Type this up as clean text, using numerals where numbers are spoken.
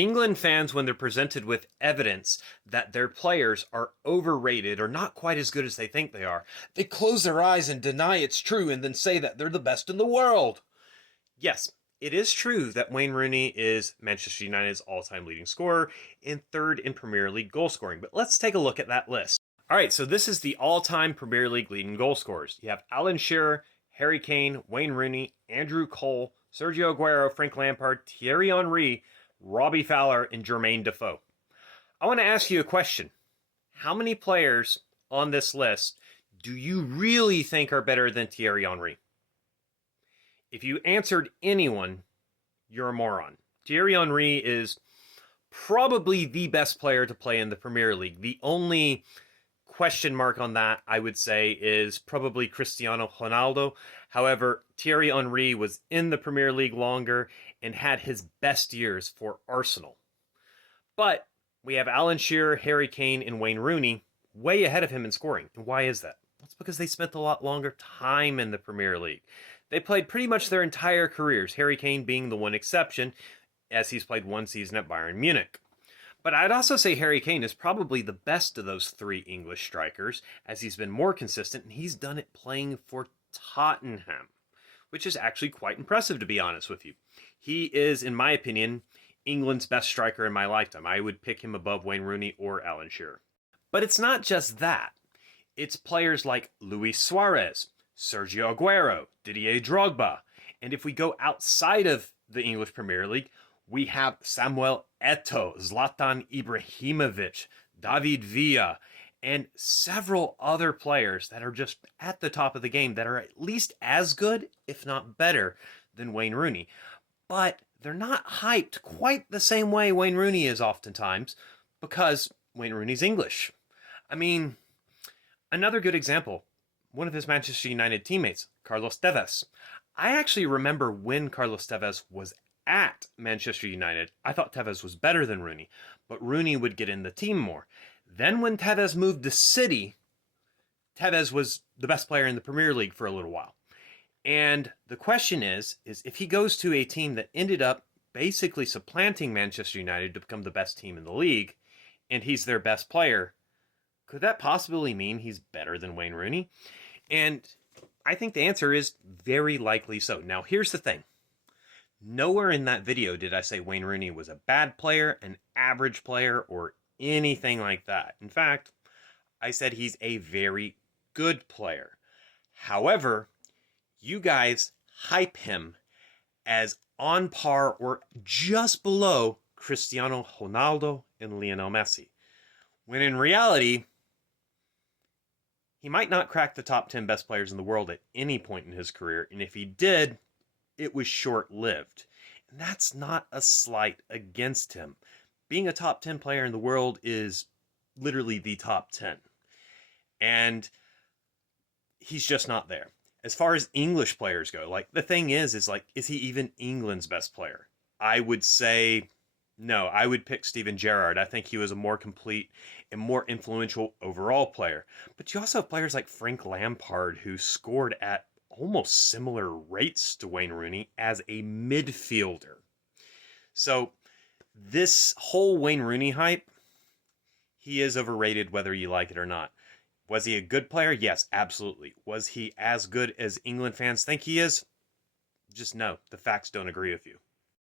England fans, when they're presented with evidence that their players are overrated or not quite as good as they think they are, they close their eyes and deny it's true and then say that they're the best in the world. Yes, it is true that Wayne Rooney is Manchester United's all-time leading scorer and third in Premier League goal scoring. But let's take a look at that list. All right, so this is the all-time Premier League leading goal scorers. You have Alan Shearer, Harry Kane, Wayne Rooney, Andrew Cole, Sergio Aguero, Frank Lampard, Thierry Henry, Robbie Fowler, and Jermaine Defoe. I want to ask you a question. How many players on this list do you really think are better than Thierry Henry? If you answered anyone, you're a moron. Thierry Henry is probably the best player to play in the Premier League. The only question mark on that, I would say, is probably Cristiano Ronaldo. However, Thierry Henry was in the Premier League longer and had his best years for Arsenal. But we have Alan Shearer, Harry Kane, and Wayne Rooney way ahead of him in scoring. And why is that? That's because they spent a lot longer time in the Premier League. They played pretty much their entire careers, Harry Kane being the one exception, as he's played one season at Bayern Munich. But I'd also say Harry Kane is probably the best of those three English strikers, as he's been more consistent, and he's done it playing for Tottenham, which is actually quite impressive, to be honest with you. He is, in my opinion, England's best striker in my lifetime. I would pick him above Wayne Rooney or Alan Shearer. But it's not just that. It's players like Luis Suarez, Sergio Aguero, Didier Drogba, and if we go outside of the English Premier League, we have Samuel Eto'o, Zlatan Ibrahimovic, David Villa, and several other players that are just at the top of the game that are at least as good, if not better, than Wayne Rooney. But they're not hyped quite the same way Wayne Rooney is oftentimes, because Wayne Rooney's English. I mean, another good example, one of his Manchester United teammates, Carlos Tevez. I actually remember when Carlos Tevez was at Manchester United, I thought Tevez was better than Rooney, but Rooney would get in the team more. Then when Tevez moved to City, Tevez was the best player in the Premier League for a little while. And the question is if he goes to a team that ended up basically supplanting Manchester United to become the best team in the league, and he's their best player, could that possibly mean he's better than Wayne Rooney? And I think the answer is very likely so. Now, here's the thing. Nowhere in that video did I say Wayne Rooney was a bad player, an average player, or anything like that. In fact, I said he's a very good player. However, you guys hype him as on par or just below Cristiano Ronaldo and Lionel Messi, when in reality, he might not crack the top 10 best players in the world at any point in his career, and if he did, it was short-lived. And that's not a slight against him. Being a top 10 player in the world is literally the top 10. And he's just not there. As far as English players go, like, the thing is he even England's best player? I would say no. I would pick Steven Gerrard. I think he was a more complete and more influential overall player. But you also have players like Frank Lampard, who scored at almost similar rates to Wayne Rooney as a midfielder. So this whole Wayne Rooney hype, he is overrated whether you like it or not. Was he a good player? Yes, absolutely. Was he as good as England fans think he is? Just no. The facts don't agree with you.